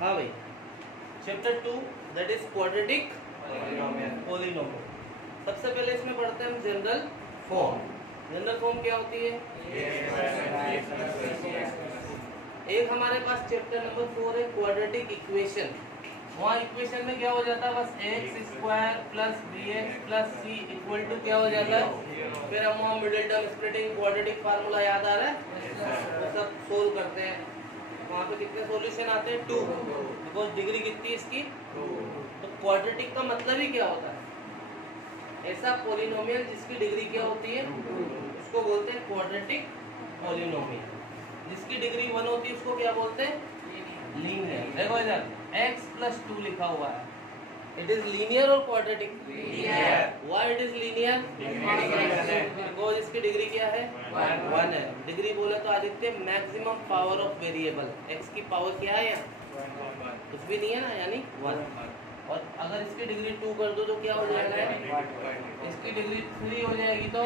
हाँ भाई, chapter 2 that is quadratic polynomial. सबसे पहले इसमें पढ़ते हैं हम जनरल फॉर्म। जनरल फॉर्म क्या होती है? एक हमारे पास चैप्टर नंबर 4 है क्वाड्रेटिक इक्वेशन। वहाँ इक्वेशन में क्या हो जाता है, बस x square plus b x plus c equal to क्या हो जाता है। फिर हम वहाँ middle term splitting quadratic formula याद आ रहा है, वो सब सोल्व करते हैं। वहाँ पे कितने सॉल्यूशन आते हैं? 2, बिकॉज डिग्री कितनी है इसकी? 2। तो क्वाड्रेटिक का मतलब ही क्या होता है? ऐसा पॉलिनोमियल जिसकी डिग्री क्या होती है? उसको बोलते हैं क्वाड्रेटिक पॉलिनोमियल। जिसकी डिग्री 1 होती है उसको क्या बोलते हैं? लीनियर। देखो इधर x + 2 लिखा हुआ है, इट इज लीनियर और quadratic? Linear. Why it is linear? Because इसकी डिग्री क्या है? 1 है। डिग्री बोले तो Aditya maximum power of variable, x की पावर क्या है यहाँ? कुछ भी नहीं है ना, यानी 1। और अगर इसकी डिग्री 2 कर दो तो क्या हो जाएगा? इसकी डिग्री 3 हो जाएगी तो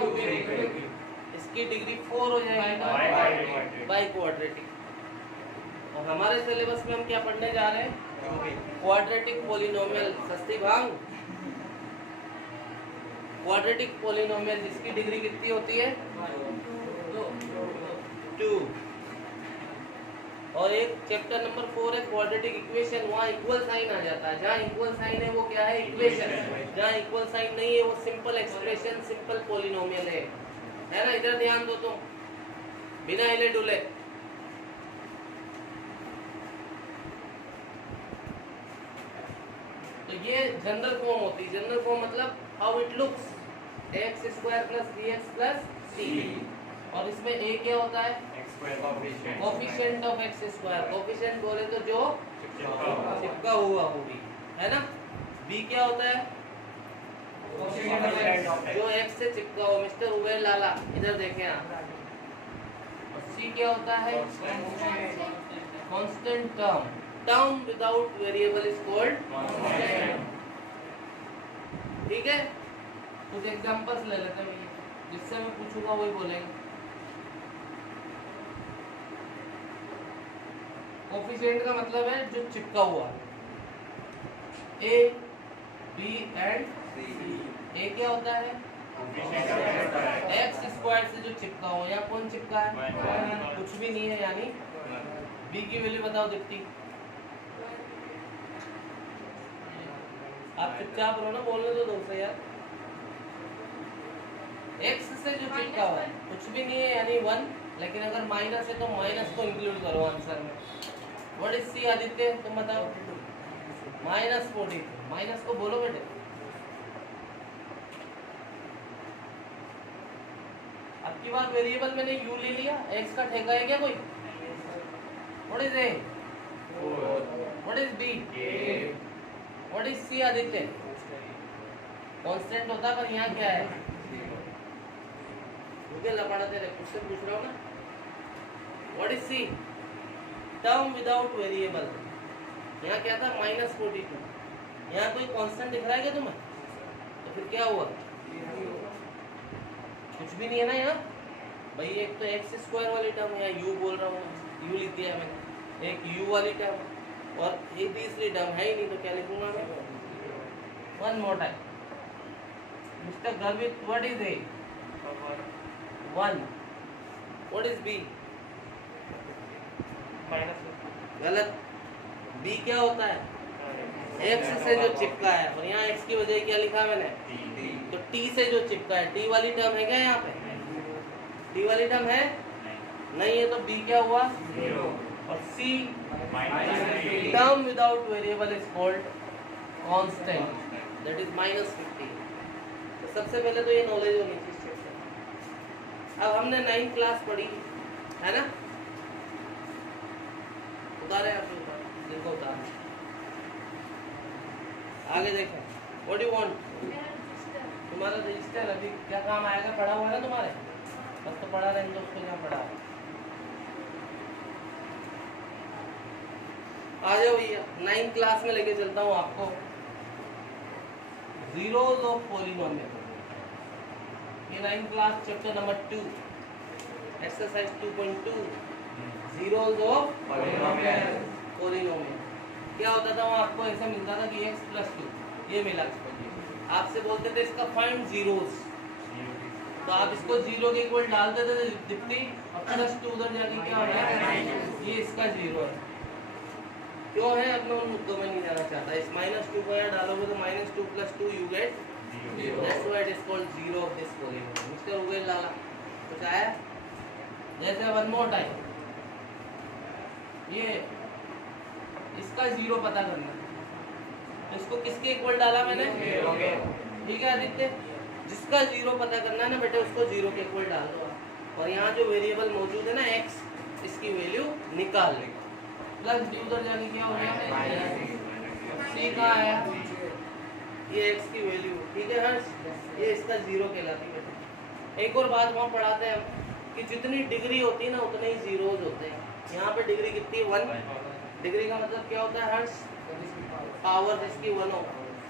इसकी डिग्री 4 हो जाएगी तो बाई क्वाड्रेटिक। और हमारे सिलेबस में हम क्या पढ़ने जा रहे हैं? Quadratic polynomial. सस्ती भांग क्वाड्रेटिक पॉलिनोमियल जिसकी डिग्री कितनी होती है? 2। और एक चैप्टर नंबर 4 है क्वाड्रेटिक इक्वेशन। वहाँ इक्वल साइन आ जाता है। जहाँ इक्वल साइन है वो क्या है? इक्वेशन। जहाँ इक्वल साइन नहीं है वो सिंपल एक्सप्रेशन, सिंपल पॉलिनोमियल है ना। इधर ध्यान दो तुम, बिना हिले डुले। तो ये जनरल फॉर्म होती है। जनरल फॉर्म मतलब how it looks, x square plus b x plus c. और इसमें ए क्या होता है? Coefficient of x square. Coefficient बोले तो जो चिपका हुआ वो भी है ना। बी क्या होता है? जो एक्स से चिपका हो। मिस्टर उबेर लाला इधर देखें आप। और सी क्या होता है? Constant term. Term without variable is called constant. ठीक है, कुछ एग्जांपल्स ले लेते हैं, जिससे मैं पूछूंगा वही बोलेंगे। कोफिशिएंट का मतलब है जो चिपका हुआ है। ए, बी एंड सी। ए क्या होता है? एक्स स्क्वायर से जो चिपका हो। यहाँ कौन चिपका है? कुछ भी नहीं है, यानी बी की वैल्यू बताओ दिखती। आप चुपचाप रहो ना, बोलने दो दोस्त यार। एक्स से जो चिपका हुआ कुछ भी नहीं है, यानी 1। लेकिन अगर माइनस है तो माइनस को इंक्लूड करो आंसर में। व्हाट इज सी आदित्य, तुम बताओ? -40। माइनस को बोलो बेटे। अब की बार वेरिएबल मैंने u ले लिया, x का ठेका है क्या कोई? What is a? What is b? What is c Aditya? Constant होता है, पर यहाँ क्या है? मुझे लपड़ा तेरे क्वेश्चन पूछ रहा हूँ ना। What is c? Term without variable. यहाँ क्या था? -42। यहाँ कोई कांस्टेंट दिख रहा है क्या तुम्हें? तो फिर क्या हुआ? कुछ भी नहीं है ना यहाँ भाई। एक तो एक्स स्क्वायर वाली टर्म है, यू बोल रहा हूँ, यू लिख दिया मैंने। एक यू वाली टर्म और ये तीसरी टर्म है ही नहीं, तो क्या लिखूंगा मैं? 1 more time. Mister Garvit, what is a? 1। What is b? गलत। बी क्या होता है? एक्स से जो चिपका है। और यहाँ एक्स की वजह क्या लिखा मैंने? तो टी से जो चिपका है। टी वाली टर्म है क्या यहाँ पे? टी वाली टर्म है? नहीं है, तो बी क्या हुआ? 0। और c term without variable is called constant, that is -50। तो सबसे पहले तो ये नॉलेज होनी चाहिए। अब हमने 9th क्लास पढ़ी है ना। उतारे आप जिनको उतार। आगे देखें। What do you want? तुम्हारा रजिस्टर अभी क्या काम आएगा? पढ़ा हुआ है ना तुम्हारे? बस तो पढ़ा रहेंगे उसको जहाँ पढ़ा है। आ जाओ भैया, 9th क्लास में लेके चलता हूँ आपको। Zeros of polynomial. ये 9th class chapter number 2 exercise 2.2 zeros of polynomial. क्या होता था, वहाँ आपको ऐसा मिलता था कि x प्लस 2 ये मिला। आपसे बोलते थे इसका फाइंड जीरोस, तो आप इसको जीरो के इक्वल डालते थे दिखती, और प्लस 2 उधर जाके क्या हो गया, ये इसका जीरो है। क्यों है, अपने उन मुद्दों में नहीं जाना चाहता। इस -2 को यहाँ डालोगे तो -2 + 2 you get 0। That's why it is called zero of this polynomial. Mister उगेल लाला कुछ आया? जैसे वन मोर टाइम, ये इसका जीरो पता करना, तो इसको किसके इक्वल डाला मैंने, ठीक है आदित्य, जिसका जीरो पता करना है ना बेटे, उसको जीरो के इक्वल डाल दो। और यहाँ जो वेरिएबल मौजूद है ना x, इसकी वैल्यू निकाल लेगा। प्लस डी उधर जाके क्या हो गया, सी कहाँ आया, ये x की वैल्यू, ठीक है हर्ष, ये इसका जीरो कहलाती है। एक और बात वहाँ पढ़ाते हैं हम कि जितनी डिग्री होती है ना उतने ही जीरोज होते हैं। यहाँ पे डिग्री कितनी है, 1। डिग्री का मतलब क्या होता है हर्ष, पावर जिसकी 1 हो,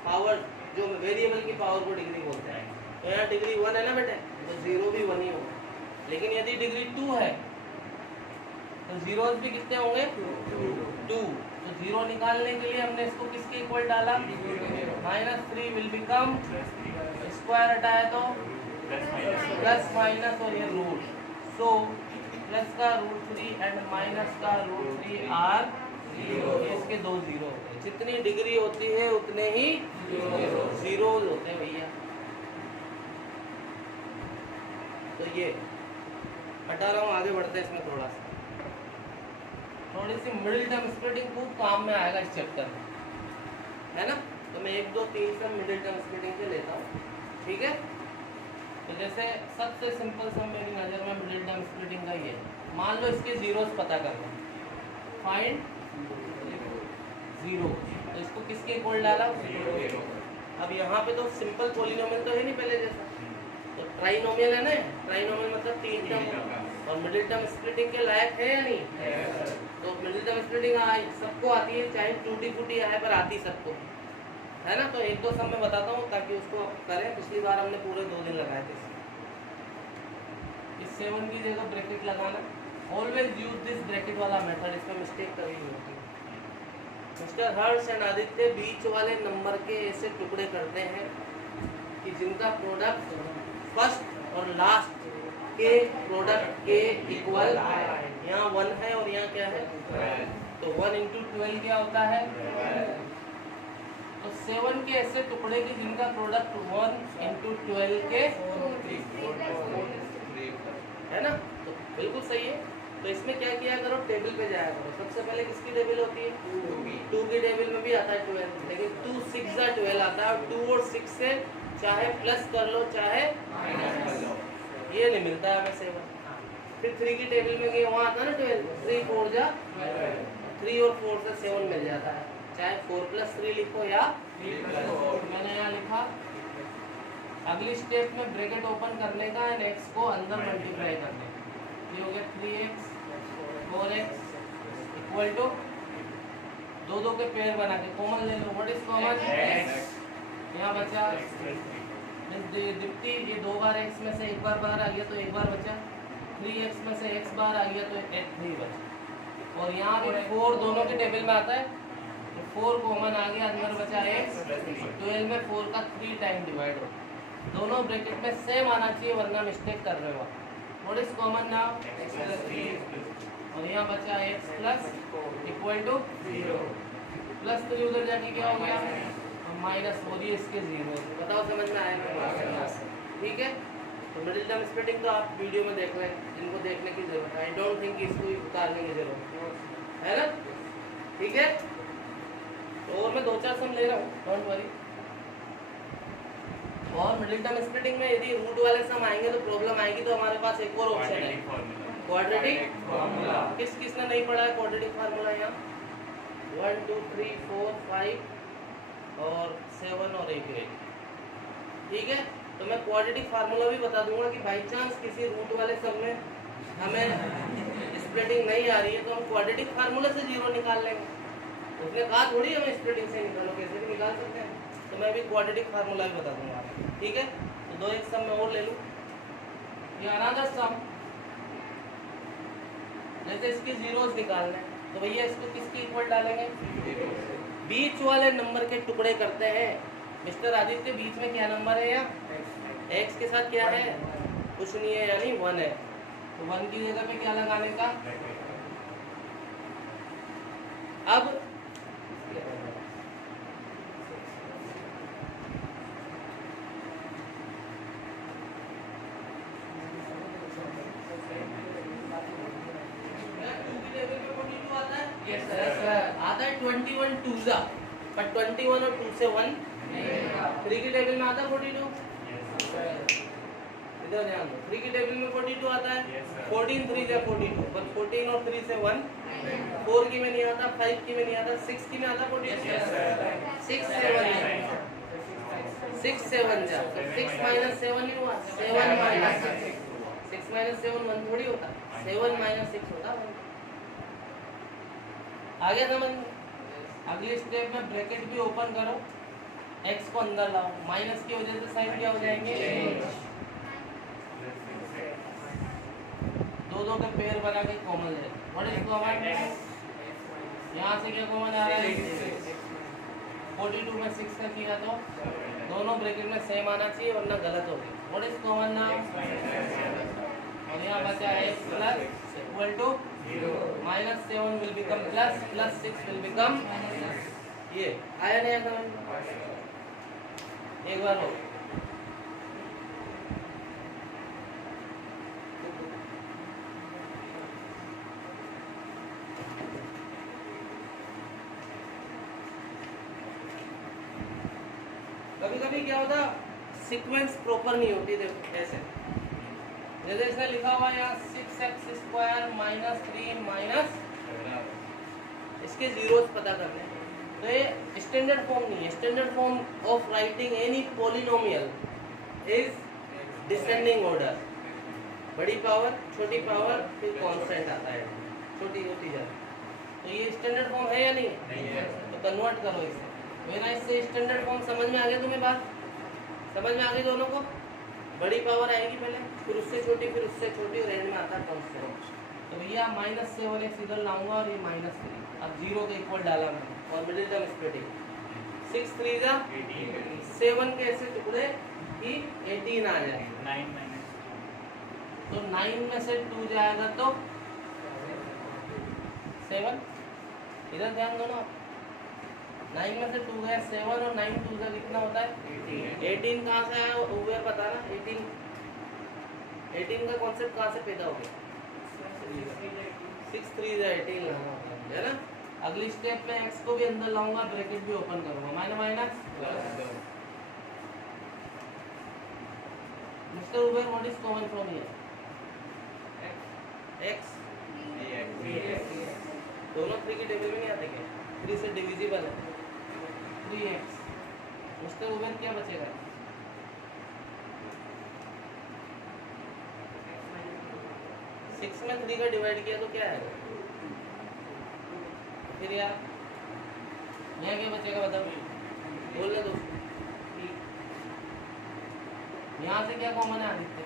पावर जो वेरिएबल की पावर को डिग्री बोलते हैं। तो यहाँ डिग्री 1 है ना बेटे, तो जीरो भी 1 ही होगा। लेकिन यदि डिग्री 2 है तो जीरोज भी कितने होंगे, 2। तो जीरो निकालने के लिए हमने इसको किसके इक्वल डाला, -3 विल बिकम, स्क्वायर हटाए तो प्लस माइनस और ये रूट, सो प्लस का √3 एंड माइनस का √3 आर जीरो। इसके दो जीरो होते हैं। जितनी डिग्री होती है उतने ही जीरोज होते हैं भैया। तो ये हटा रहा हूँ, आगे बढ़ते हैं इसमें थोड़ा सा, थोड़ी सी मिडिल टर्म स्प्लिटिंग खूब काम में आएगा इस चैप्टर में, है ना। तो मैं 1 2 3 सब मिडिल टर्म स्प्लिटिंग के लेता हूँ, ठीक है। तो जैसे सबसे सिंपल सब मेरी नज़र में मिडिल टर्म स्प्लिटिंग का ये, मान लो इसके जीरोस पता करना, फाइंड जीरो, तो इसको किसके इक्वल डाला, अब यहाँ पे तो सिंपल पॉलिनोमियल तो है नहीं पहले जैसा, तो ट्राइनोमियल है ना, ट्राइनोमियल मतलब 3 टर्म, और मिडिल टर्म स्प्लिटिंग के लायक है या नहीं, तो मिडिल टर्म स्प्लिटिंग सबको आती है, चाहे टूटी फूटी आए पर आती सबको, है ना। तो 1 2 सब मैं बताता हूँ ताकि उसको करें। पिछली बार हमने पूरे 2 दिन लगाए थे। इस 7 की जगह ब्रैकेट लगाना, ऑलवेज यूज दिस ब्रैकेट वाला मेथड, इसमें मिस्टेक कभी नहीं होती। मिस्टर हर्ष एंड आदित्य बीच वाले नंबर के ऐसे टुकड़े करते हैं कि जिनका प्रोडक्ट फर्स्ट और लास्ट के प्रोडक्ट के इक्वल, यहाँ 1 है और यहाँ क्या है, तो 1 × 12 क्या होता है, तो 7 के ऐसे टुकड़े की जिनका प्रोडक्ट 1 × 12 के, है ना, तो बिल्कुल सही है। तो इसमें क्या किया करो, टेबल पे जाया करो। सबसे पहले किसकी टेबल होती है, 2 की टेबल में भी आता है 12, लेकिन 2 6 12 आता है, और 2 और 6 से चाहे प्लस कर लो चाहे ये नहीं मिलता है हमें 7। फिर 3 की टेबल में गए, वहाँ आता है ना 12, 3 4 जा 3 और 4 से 7 मिल जाता है, चाहे 4 + 3 लिखो या 3 + 4। मैंने यहाँ लिखा। अगली स्टेप में ब्रैकेट ओपन करने का एंड x को अंदर मल्टीप्लाई करने का, ये हो गया 3x 4x इक्वल टू 2 2 के पेयर बना के कॉमन ले लो। व्हाट इज कॉमन, यहाँ बचा दीप्ति, ये 2 बार x में से एक बार बाहर आ गया तो एक बार बचा, 3x में से x बार आ गया तो 3 बचा, और यहाँ भी 4 दोनों के टेबल में आता है, तो 4 कॉमन आ गया, अंदर बचा x, 12 में 4 का 3 टाइम डिवाइड हो। दोनों ब्रैकेट में सेम आना चाहिए वरना मिस्टेक कर रहे हो। What is common now, x + 3, और यहाँ बचा x प्लस इक्वल टू 0, +3 उधर जाके क्या हो गया, -4, ये इसके 0। बताओ समझ में आएगा, ठीक है। तो मिडिल टर्म स्प्लिटिंग तो आप वीडियो में देख रहे हैं, जिनको देखने की जरूरत है, आई डोंट थिंक इसको उतारने की जरूरत है ना, ठीक है। तो और मैं 2-4 सम ले रहा हूँ, डोंट वरी। और मिडिल टर्म स्प्लिटिंग में यदि रूट वाले सम आएंगे तो प्रॉब्लम आएगी, तो हमारे पास एक और ऑप्शन है, क्वाड्रेटिक फार्मूला। किसने नहीं पढ़ा है क्वाड्रेटिक फार्मूला, यहाँ 1 2 3 4 5 और 7 और 1 है, ठीक है। तो मैं क्वाड्रेटिक फार्मूला भी बता दूंगा कि बाई चांस किसी रूट वाले सम में हमें स्प्लिटिंग नहीं आ रही है तो हम क्वाड्रेटिक फार्मूला से 0 निकाल लेंगे। उसने कहा थोड़ी हमें स्प्लिटिंग से निकालो, कैसे भी निकाल सकते हैं। तो मैं भी क्वाड्रेटिक फार्मूला भी बता दूंगा, ठीक है। तो 2 एक सम मैं और ले लूँ, ये अनदर सम, जैसे इसके जीरोस निकालने हैं तो भैया इसको किसके इक्वल डालेंगे, बीच वाले नंबर के टुकड़े करते हैं। मिस्टर आदित्य बीच में क्या नंबर है या x के साथ क्या है, कुछ नहीं है यानी 1 है, तो 1 की जगह पे क्या लगाने का। अब आता है 21 टू जा, पर 21 और 2 से 1 3 की टेबल में आता है 42। इधर ध्यान दो, 3 की टेबल में 42 आता है, 14 3 जा 42, पर 14 और 3 से 1 4 की में नहीं आता, 5 की में नहीं आता, 6 की में आता 42 6 7 जा, 6 माइनस 7 नहीं हुआ, 7 माइनस 6 माइनस 7 1 थोड़ी होता, 7 माइनस 6 होता 1। आगे समझ। अगली स्टेप में ब्रैकेट भी ओपन करो, x को अंदर लाओ, माइनस की वजह से साइन क्या हो जाएंगे, दो के पेयर बना के कॉमन है। व्हाट इज कॉमन, यहाँ से क्या कॉमन आ रहा है, 42 में 6 का किया तो दोनों ब्रैकेट में सेम आना चाहिए वरना गलत हो गया। व्हाट इज कॉमन नाउ, और यहाँ बचा x plus equal to minus 7 will become plus, plus 6 will become, ये आया नहीं समझ, एक बार हो। कभी कभी क्या होता, सीक्वेंस प्रॉपर नहीं होती, देखो ऐसे जैसे इसने लिखा हुआ है यहाँ 6x स्क्वायर माइनस 3 माइनस, इसके जीरोस पता करने, तो ये स्टैंडर्ड फॉर्म नहीं है। Standard form of writing any polynomial is descending order, बड़ी पावर छोटी पावर फिर कांस्टेंट आता है, छोटी होती जाती, तो ये स्टैंडर्ड फॉर्म है या नहीं है, तो कन्वर्ट करो इसे। मेरा इससे स्टैंडर्ड फॉर्म समझ में आ गया, तुम्हें बात समझ में आ गई दोनों को, बड़ी पावर आएगी पहले, फिर उससे छोटी, फिर उससे छोटी, और एंड में आता है कांस्टेंट। तो भैया माइनस 7 एक इधर लाऊंगा और ये माइनस 3, अब 0 के इक्वल डाला मैंने, और मिडिल टर्म स्प्लिटिंग 6 3 जा 7 के ऐसे टुकड़े कि 18 आ जाए, 9 माइनस, तो 9 में से 2 जाएगा तो 7, इधर ध्यान दो ना, 9 में से 2 गया 7 और 9 2 का कितना होता है 18 कहाँ से आया वो पता ना, 18 का कॉन्सेप्ट कहाँ से पैदा हो गया, 6 3 जा 18 लाना होता है ना। अगली स्टेप में x को भी अंदर लाऊंगा, ब्रैकेट भी ओपन करूंगा, minus minus mister Uber what is common from here, x दोनों 3 की टेबल में नहीं आते क्या, 3 से डिविजिबल है 3x, मिस्टर उबेर क्या बचेगा, सिक्स में 3 का डिवाइड किया तो क्या आएगा, फिर यार यहाँ क्या बचेगा बताओ, बोल रहे दोस्तों, यहाँ से क्या कॉमन है आदित्य,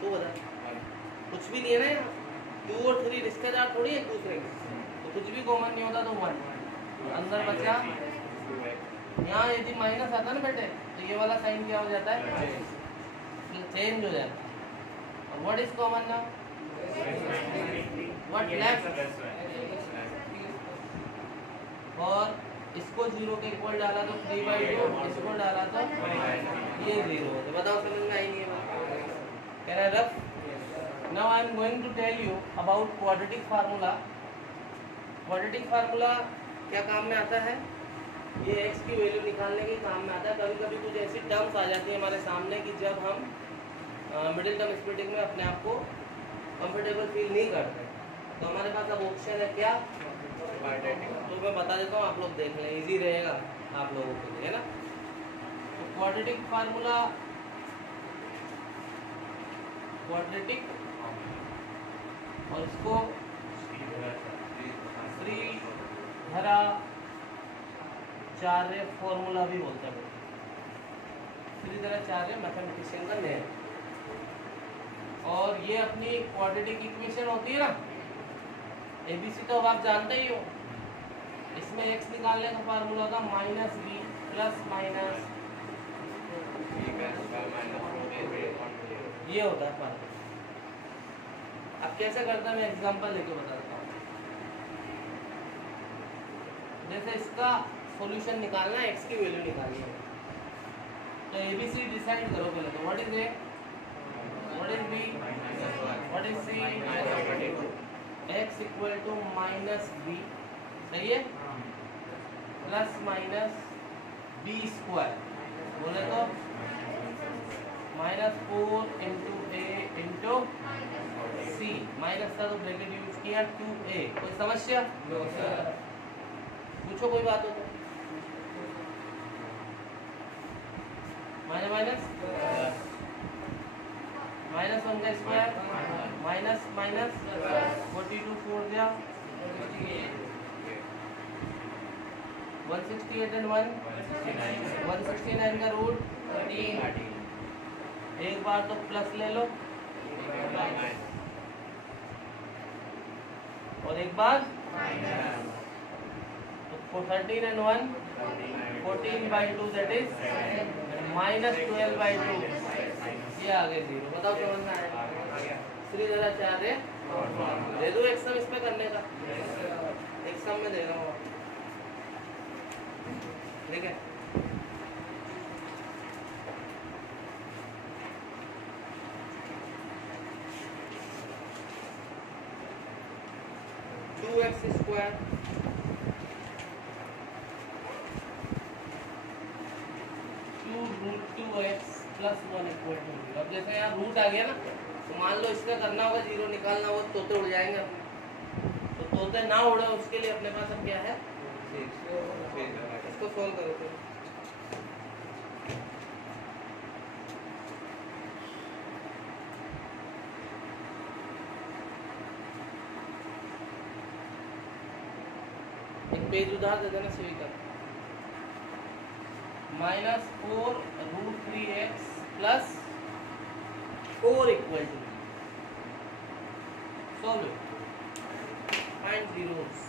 तू बता, कुछ भी नहीं है ना यहाँ, 2 और 3 रिश्तेदार थोड़ी एक दूसरे के, तो कुछ भी कॉमन नहीं होता, तो 1 अंदर बचा। यहाँ यदि माइनस आता ना बेटे, तो ये वाला साइन क्या हो जाता है, चेंज हो जाता है। What is common now, what left, और इसको 0 के इक्वल डाला तो 3/2, इसको डाला तो ये 0, तो बताओ समझ में आई नहीं है बात, कह रहा है rough. Now I am going to tell you about quadratic formula. Quadratic formula क्या काम में आता है, ये x की वैल्यू निकालने के काम में आता है। कभी कभी कुछ ऐसी टर्म्स आ जाती है हमारे सामने कि जब हम मिडिल टर्म स्प्लिटिंग में अपने आप को कंफर्टेबल फील नहीं करते, तो हमारे पास अब ऑप्शन है क्या, तो मैं बता देता हूँ, आप लोग देख लें, इजी रहेगा आप लोगों के लिए, है ना। तो क्वाड्रेटिक फार्मूला, क्वाड्रेटिक, और इसको श्रीधराचार्य फॉर्मूला भी बोलते हैं, श्रीधराचार्य मैथमेटिशियन का नेम। और ये अपनी क्वाड्रेटिक इक्वेशन होती है ना, ABC तो अब आप जानते ही हो। इसमें x निकालने का फार्मूला था माइनस बी प्लस माइनस, ये होता है फार्मूला। अब कैसे करता है मैं एग्जांपल लेके बताता हूँ। जैसे इसका सॉल्यूशन निकालना है, x की वैल्यू निकालनी है, तो ABC डिसाइड करो पहले। तो what is a, what is b, what is c, x equal to minus b, सही है, प्लस माइनस बी स्क्वायर, बोले तो minus 4 into a into c, minus था तो ब्रैकेट यूज किया 2a। कोई समस्या? पूछो कोई बात हो तो। माइनस माइनस माइनस 1 का स्क्वायर माइनस माइनस 42 4 दिया 168 एंड 1 169 का रूट 13। एक बार तो प्लस ले लो और एक बार तो 13 एंड 1 14/2 दैट इज माइनस 12/2, ये आ गए 0। बताओ समझ में आया? श्री जरा चाह दे दे दो एक सम इसमें करने का, एक सम में दे रहा हूँ, ठीक है। x square root 2x plus 1 equal to 0। अब जैसे यहाँ रूट आ गया ना, तो मान लो इसका करना होगा 0 निकालना होगा, तोते उड़ जाएंगे अपने। तो तोते ना उड़े उसके लिए अपने पास अब क्या है, इसको सोल्व करो फिर। एक पेज उधार दे देना सही का। Minus 4 root 3x plus 4 equal to, solve find zeros.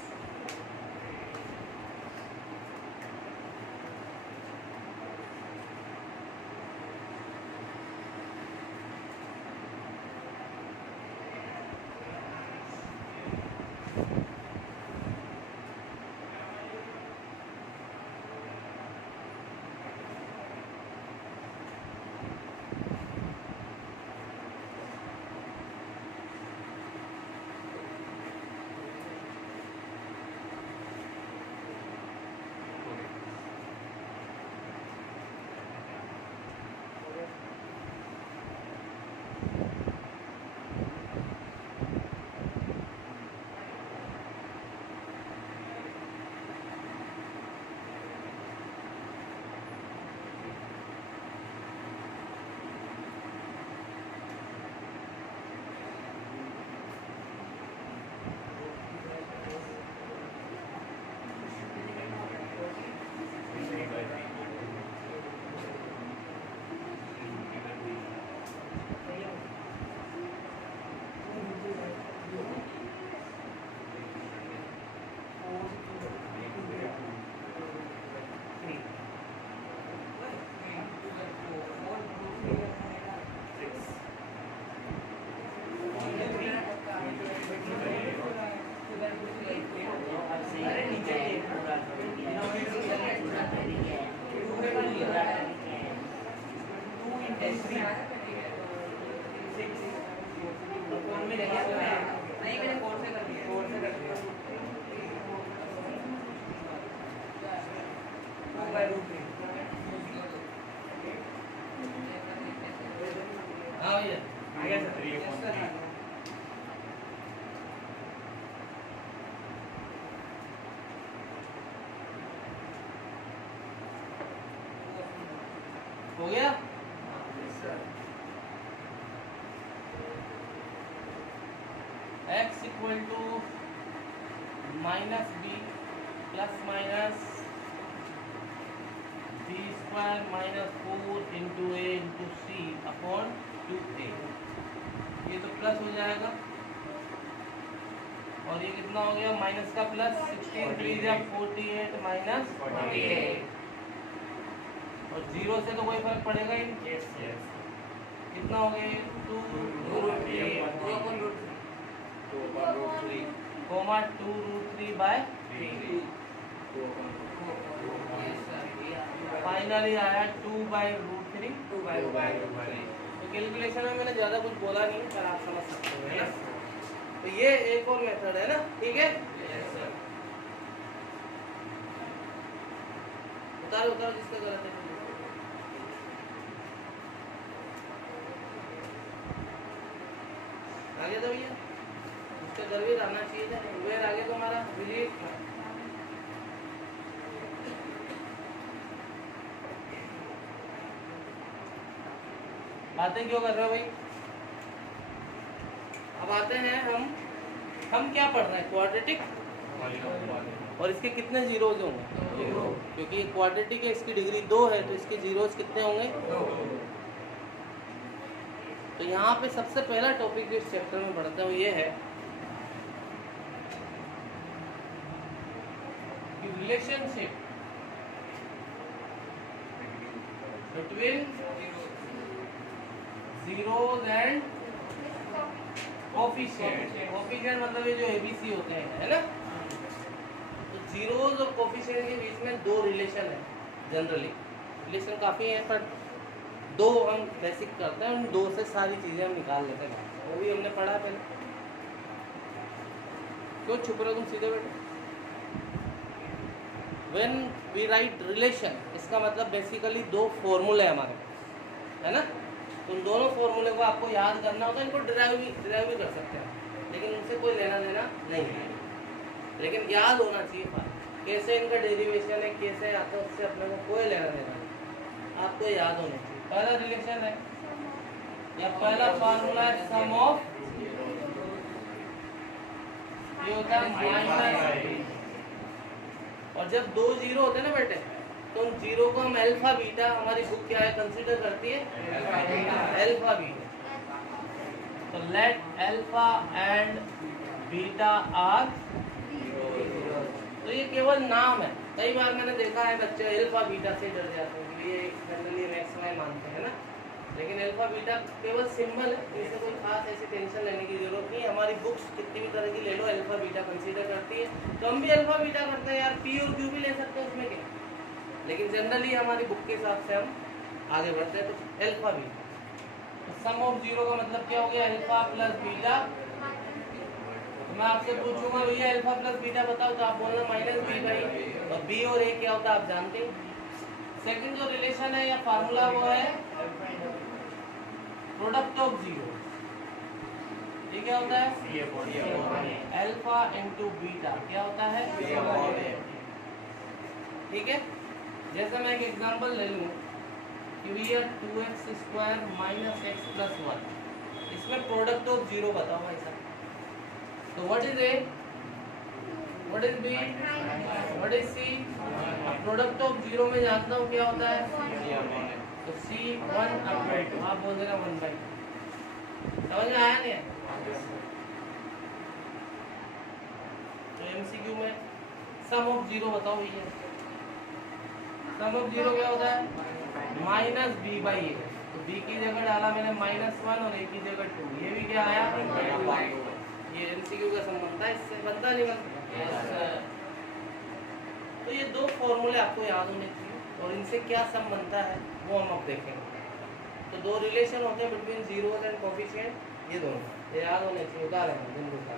हो गया? x equal to minus b plus minus b square minus 4 into a into c upon 2a। ये तो प्लस हो जाएगा और ये कितना हो गया माइनस का प्लस 16 3 या 48 माइनस 48 और जीरो से तो कोई फर्क पड़ेगा ही नहीं। कितना हो गया 2 root 3 comma 2 root 3 by 3 finally आया 2 बाय रूट 3 तो कैलकुलेशन में मैंने ज़्यादा कुछ बोला नहीं पर आप समझ सकते हो है ना। तो ये एक और मेथड है ना, ठीक है। उतारो उतारो जिसका गलत है। आगे तो भैया उसका गर्वित आना चाहिए था। वेर आगे तुम्हारा विलीन बातें क्यों कर रहे हो भाई। अब आते हैं हम क्या पढ़ रहे हैं क्वाड्रेटिक और इसके कितने जीरोज होंगे क्योंकि ये क्वाड्रेटिक है इसकी डिग्री 2 है तो इसके जीरोज कितने होंगे 2। तो यहाँ पे सबसे पहला टॉपिक जो इस चैप्टर में पढ़ते हैं वो ये है कि relationship between zeros and coefficient मतलब ये जो एबीसी होते हैं है ना। तो जीरोज और कोफिशिएंट के बीच में 2 रिलेशन है। जनरली रिलेशन काफ़ी है पर 2 हम बेसिक करते हैं उन 2 से सारी चीज़ें हम निकाल लेते हैं। वो भी हमने पढ़ा पहले। क्यों छुप रहे हो तुम सीधे बैठे। व्हेन वी राइट रिलेशन इसका मतलब बेसिकली 2 फॉर्मूले हमारे है ना। उन दोनों फॉर्मूले को आपको याद करना होगा। इनको डिराइव भी कर सकते हैं लेकिन उनसे कोई लेना देना नहीं है। लेकिन याद होना चाहिए कैसे इनका डेरिवेशन है कैसे आता है उससे अपने को कोई लेना देना नहीं। आपको याद होना चाहिए। पहला रिलेशन है या पहला फार्मूला है सम ऑफ ये होता है माइनस। और जब 2 जीरो होते हैं ना बेटे तो उन जीरो को हम अल्फा बीटा हमारी बुक क्या है कंसीडर करती है अल्फा बीटा। तो let alpha and beta are. तो ये केवल नाम है। कई बार मैंने देखा है बच्चे अल्फा बीटा से डर जाते हैं ये जनरली मैक्स में मानते हैं ना। लेकिन अल्फा बीटा केवल सिंबल है इससे कोई खास ऐसी टेंशन लेने की जरूरत नहीं। हमारी बुक्स कितनी भी तरह की ले लो अल्फा बीटा कंसीडर करती है। तो हम भी अल्फा बीटा करते हैं यार पी और क्यू भी ले सकते हैं उसमें क्या। लेकिन जनरली हमारी बुक के हिसाब से हम आगे बढ़ते हैं। तो अल्फा बीटा तो सम ऑफ जीरो का मतलब क्या हो गया अल्फा प्लस बीटा। तो मैं आपसे पूछूंगा भैया अल्फा प्लस बीटा बताओ तो आप बोलना माइनस बी बाई और बी और ए क्या होता है आप जानते हैं। सेकंड जो रिलेशन है या फार्मूला वो है प्रोडक्ट ऑफ जीरो। ये क्या होता है अल्फा इंटू बीटा क्या होता है। ठीक है। जैसे मैं एक एग्जांपल ले लूँ कि भैया 2x² माइनस x प्लस 1 इसमें प्रोडक्ट ऑफ जीरो बताओ भाई साहब। तो what is a what is b what is c. Product of zero में जानता हूँ क्या होता है तो सी 1/2 आप बोल देना 1/2। समझ में आया नहीं। तो एमसीक्यू में सम ऑफ जीरो बताओ भैया। सम ऑफ जीरो क्या होता है माइनस बी बाई ए। तो बी की जगह डाला मैंने -1 और ए की जगह 2। ये भी क्या आया ये एमसीक्यू का सम बनता है इससे बनता नहीं बनता। तो ये 2 फॉर्मूले आपको याद होने चाहिए और इनसे क्या सम बनता है वो हम अब देखेंगे। तो 2 रिलेशन होते हैं बिटवीन जीरोस एंड कोफिशिएंट ये दोनों ये याद होने चाहिए। उदाहरण बिंदु का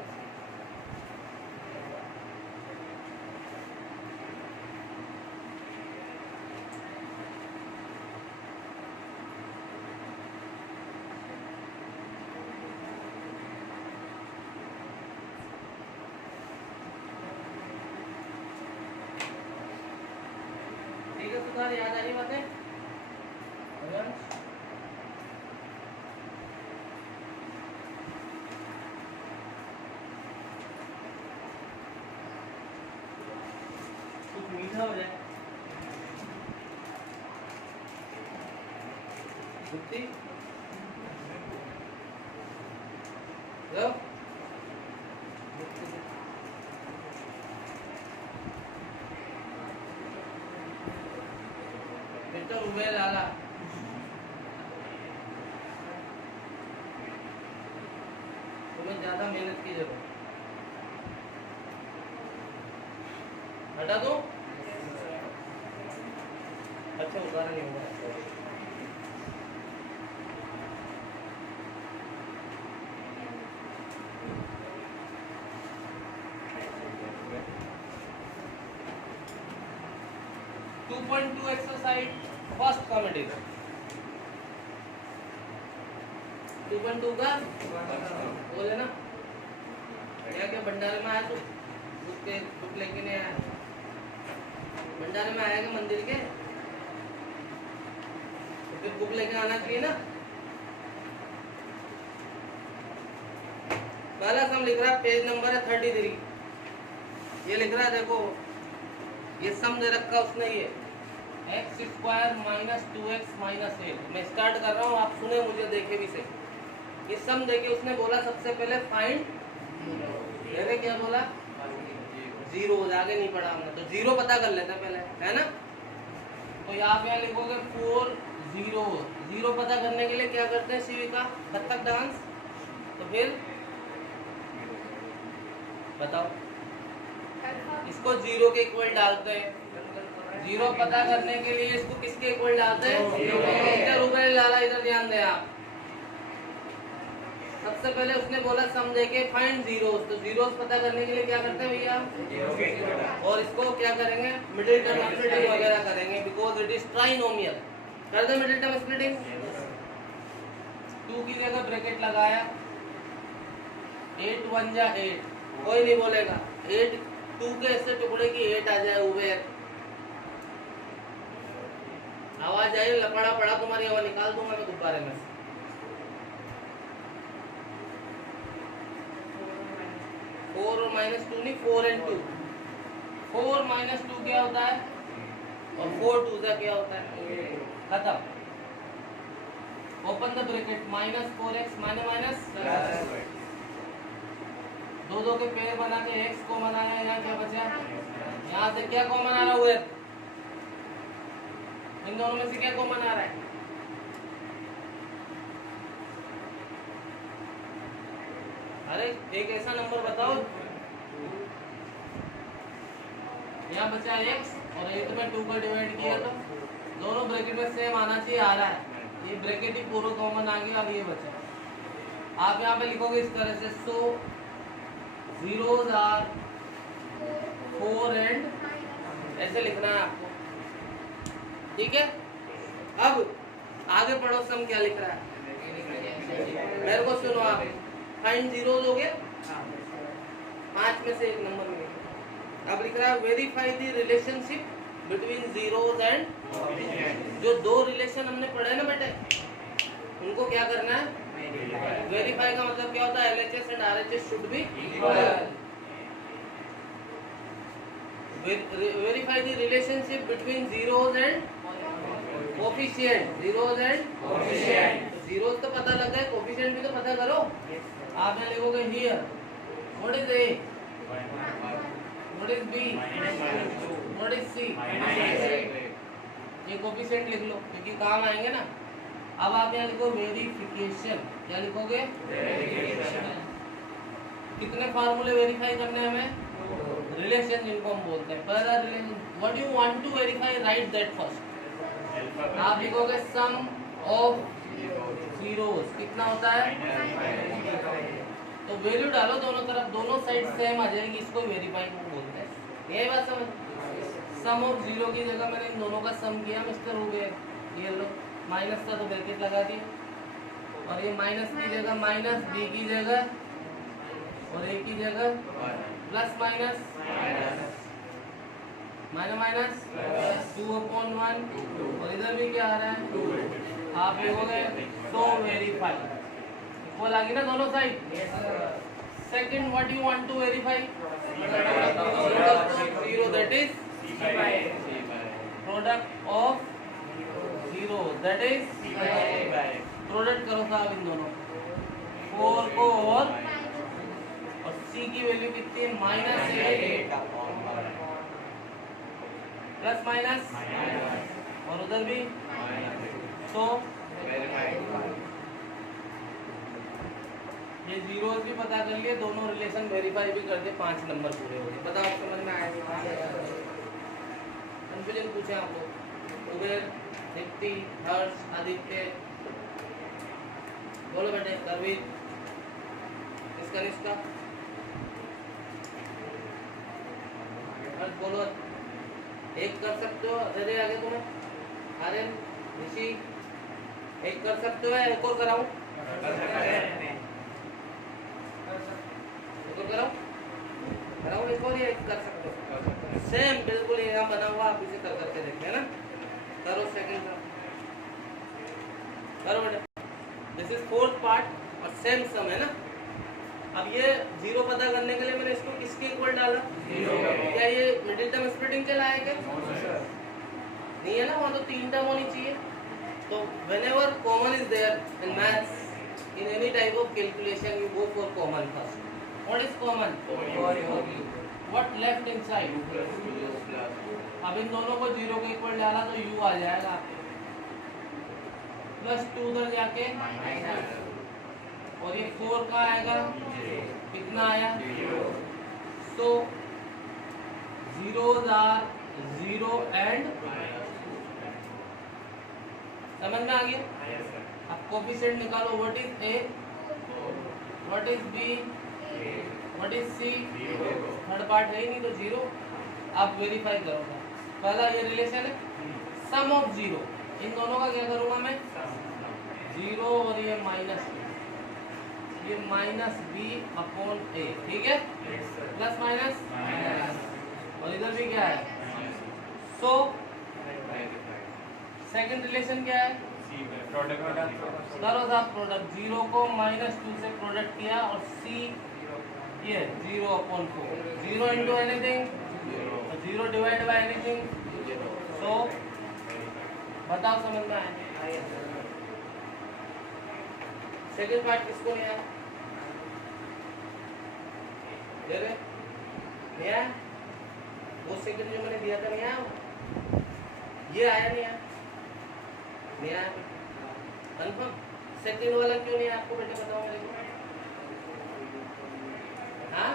याद आ रही बातें। कुछ मीठा हो जाए गुप्ती उबे लाला तुम्हें ज्यादा मेहनत की जरूरत। हटा दो। अच्छा उतारा नहीं होगा। टू एक्सरसाइज फर्स्ट कॉमेडी 2.2 का बोले ना क्या क्या भंडारे में आया तू उसके बुक लेके नहीं आया भंडारे में आया क्या मंदिर के तो फिर बुक लेके आना चाहिए ना। पहला सम लिख रहा है पेज नंबर है 33 ये लिख रहा है देखो ये सम दे रखा उसने ये x square minus 2x minus 8 मैं स्टार्ट कर रहा हूँ आप सुने मुझे देखे भी सही। ये सम देके उसने बोला सबसे पहले फाइंड मैंने क्या बोला जीरो आगे नहीं पढ़ा हमने तो जीरो पता कर लेते पहले है ना। तो यहाँ पे लिखोगे 4 0 0 पता करने के लिए क्या करते हैं शिविका कथक डांस तो फिर बताओ इसको जीरो के इक्वल डालते हैं जीरो पता करने के लिए इसको किसके इक्वल डालते हैं रुपए लाला इधर ध्यान दें आप। सबसे पहले उसने बोला सम देके फाइंड जीरोस तो जीरोस पता करने के लिए क्या करते हैं भैया और इसको क्या करेंगे मिडिल टर्म स्प्लिटिंग वगैरह करेंगे बिकॉज इट इज ट्राइनोमियल कर दो मिडिल टर्म स्प्लिटिंग 2 की जगह ब्रैकेट लगाया 8 1 जा 8 कोई नहीं बोलेगा 8 2 के ऐसे टुकड़े की 8 आ जाए उबेर आवाज आई लपड़ा पड़ा तुम्हारी आवाज निकाल दूंगा मैं गुब्बारे में। 4 और माइनस 2 नहीं 4 and 2 4 माइनस 2 क्या होता है और 4 2 का क्या होता है खत्म। Open the bracket minus 4x minus दो के पेड़ बना के x को बनाया यहाँ क्या बचा यहाँ से क्या कॉमन आ रहा है इन दोनों में से क्या कॉमन आ रहा है अरे एक ऐसा नंबर बताओ यहाँ बचा x और 8 में 2 का डिवाइड किया तो दोनों ब्रैकेट में सेम आना चाहिए आ रहा है ये ब्रैकेट ही पूरा कॉमन आ गया अब ये बचा आप यहाँ पे लिखोगे इस तरह से सो zeros are 4 and ऐसे लिखना है आपको ठीक है। अब आगे पढ़ो सम क्या लिख रहा है मेरे को सुनो आप फाइंड जीरोस हो गया 5 में से एक नंबर में अब लिख रहा है verify the relationship between zeros and जो दो रिलेशन हमने पढ़े ना बेटे उनको क्या करना है वेरीफाई का मतलब क्या होता है LHS and RHS should be verify the relationship between zeros and coefficient zeros and coefficient zeros तो पता लग गया coefficient भी तो पता करो आप यहाँ लिखोगे here what is A what is B what is C ये coefficient लिख लो क्योंकि काम आएंगे ना। अब आप यहाँ लिखो वेरिफिकेशन क्या लिखोगे कितने फार्मूले वेरीफाई करने हैं हमें रिलेशन जिनको हम बोलते हैं पहला relation what you want to verify right that first आप लिखोगे सम ऑफ जीरोस कितना होता है तो वैल्यू डालो दोनों तरफ दोनों साइड सेम आ जाएगी इसको वेरीफाई बोलते हैं यही बात समझ। सम ऑफ जीरो की जगह मैंने इन दोनों का सम किया मिस्टर हो गए ये लो माइनस था तो ब्रैकेट लगा दिया और ये माइनस की जगह माइनस बी की जगह और ए की जगह प्लस माइनस माइनस 2/1 और इधर भी क्या आ रहा है आप लिखोगे सो वेरीफाई इक्वल आ गई ना दोनों side. Second what you want to verify zero that is product of zero that is product करो साहब इन दोनों 4 को और C की वैल्यू कितनी है -8 प्लस माइनस और उधर भी। तो ये जीरोस भी पता कर लिए, दोनों रिलेशन वेरीफाई भी कर दिए, 5 नंबर पूरे हो गए। बताओ समझ में आया? कन्फ्यूजन पूछे आपको? कुबेर, दीप्ति, हर्ष, आदित्य, बोलो बेटे। करवीर, इसका निष्का, हर्ष बोलो। एक कर सकते हो? दे आगे तुम्हें। आर्यन, ऋषि, एक कर सकते हो या एक और कराऊं? कराऊं एक और, एक कर सकते हो? सेम बिल्कुल यहाँ बना हुआ, आप इसे कर करके देखते हैं ना। करो सेकंड करो बेटा। दिस इज 4th पार्ट और सेम सम है ना। अब ये जीरो पता करने के लिए मैंने इसको किसके इक्वल डाला? क्या ये मिडिल टर्म स्प्लिटिंग के लायक है? नहीं है ना, वहाँ तो 3 टर्म होनी चाहिए। तो whenever common is there in maths, in any type of calculation, you go for common first. What is common? What left inside? अब इन दोनों को जीरो के इक्वल डाला तो u आ जाएगा, +2 उधर जाके और ये 4 का आएगा, कितना आया? So zeros are 0 and समझ में आ गया? अब कोफिशिएंट निकालो। What is a, what is b, what is c, third part है ही नहीं तो 0। आप वेरीफाई करोगे। पहला ये रिलेशन है सम ऑफ 0, इन दोनों का क्या करूंगा मैं? 0 और ये -2, ये -b/a, ठीक है? प्लस माइनस और इधर भी क्या है? सो सेकंड रिलेशन क्या है? करो साहब प्रोडक्ट। 0 को -2 से प्रोडक्ट किया और c ये 0/4, 0 into anything, 0 divide by anything. So बताओ समझ में आया? सेकंड पार्ट किसको नहीं आया? दे रहे नहीं आया? वो सेकंड जो मैंने दिया था नहीं आया? ये आया नहीं आया? नहीं आया कंफर्म? सेकंड वाला क्यों नहीं आया आपको बेटे, बताओ मेरे को। हाँ,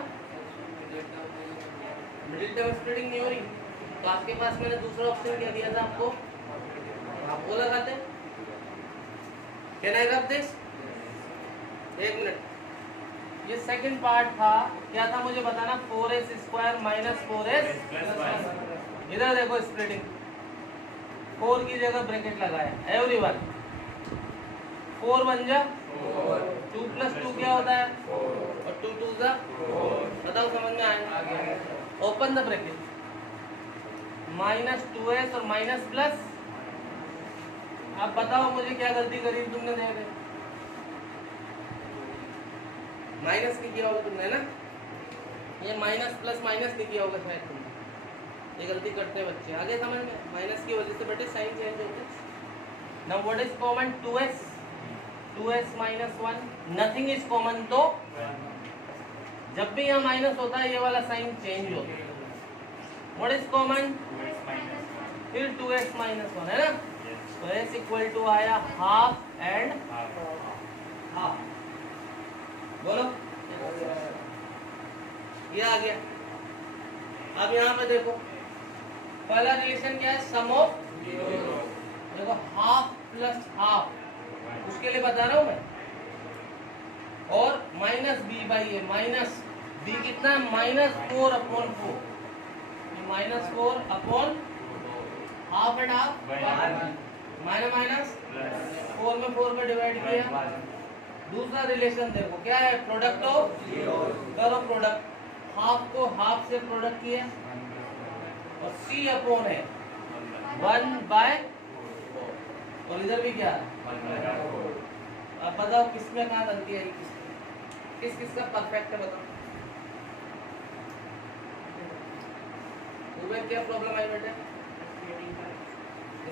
मिडिल टर्म स्प्लिटिंग नहीं हो रही तो आपके पास मैंने दूसरा ऑप्शन क्या दिया था आपको? आप वो लगाते। Can I rub this? एक मिनट, ये सेकंड पार्ट था, क्या था मुझे बताना? 4s² - 4s। इधर देखो स्प्लिटिंग, 4 की जगह ब्रैकेट लगाया एवरीवन। 4 बन जा 2 + 2 क्या होता है? और 2 2 जा, बताओ समझ में आया? ओपन द ब्रैकेट, -2s और माइनस प्लस। अब बताओ मुझे क्या गलती करी तुमने? दे रहे माइनस नहीं किया होगा तुमने ना, ये माइनस प्लस माइनस नहीं किया होगा शायद तुमने। ये गलती करते हैं बच्चे, आगे समझ में? माइनस की वजह से बेटे साइन चेंज होते हैं। Now what is common? 2s, 2s - 1, nothing is common. तो जब भी यहाँ माइनस होता है ये वाला साइन चेंज होता है। What is common? फिर 2s - 1 है ना, तो s = आया हाफ एंड हाफ। बोलो, ये आ गया। अब यहाँ पे देखो पहला रिलेशन क्या है? सम ऑफ, देखो हाफ प्लस हाफ, उसके लिए बता रहा हूं मैं। और -b/a, माइनस b कितना है? -4/4, -4/, हाफ एंड हाफ, माइनस 4 में 4 पे डिवाइड किया। दूसरा रिलेशन देखो क्या है? प्रोडक्ट ऑफ, करो प्रोडक्ट, हाफ को हाफ से प्रोडक्ट किया और c/, है 1/4, और इधर भी क्या है? अब बताओ किसमें कहाँ गलती है? किस किस का परफेक्ट है बताओ? उबेर क्या प्रॉब्लम आई बेटे?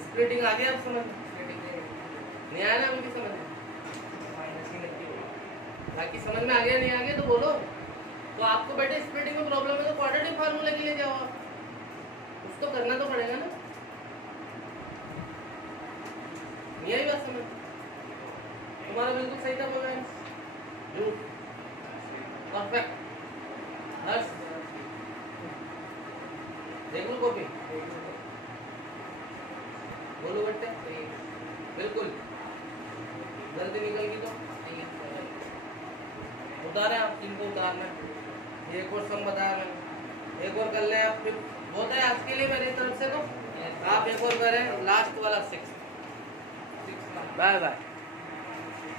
स्प्लिटिंग आ गया अब समझ? नहीं आया ना अभी भी समझ? बाकी समझ में आ गया? नहीं आ गया तो बोलो। तो आपको बेटे स्प्लिटिंग में प्रॉब्लम है तो क्वाड्रेटिक फार्मूला के लिए जाओ, कुछ तो करना तो पड़ेगा ना। तुम्हारा बिल्कुल सही था बोलेंस, झूठ, परफेक्ट। हर्ष देख लो कॉपी, बोलो बेटे, बिल्कुल गलती निकल गई तो उतारे आप, तीन को उतारना है। एक और सम बताया मैंने, एक और कर ले आप, फिर बहुत है आज के लिए मेरी तरफ से। तो आप एक और करें, लास्ट वाला 6। Bye bye.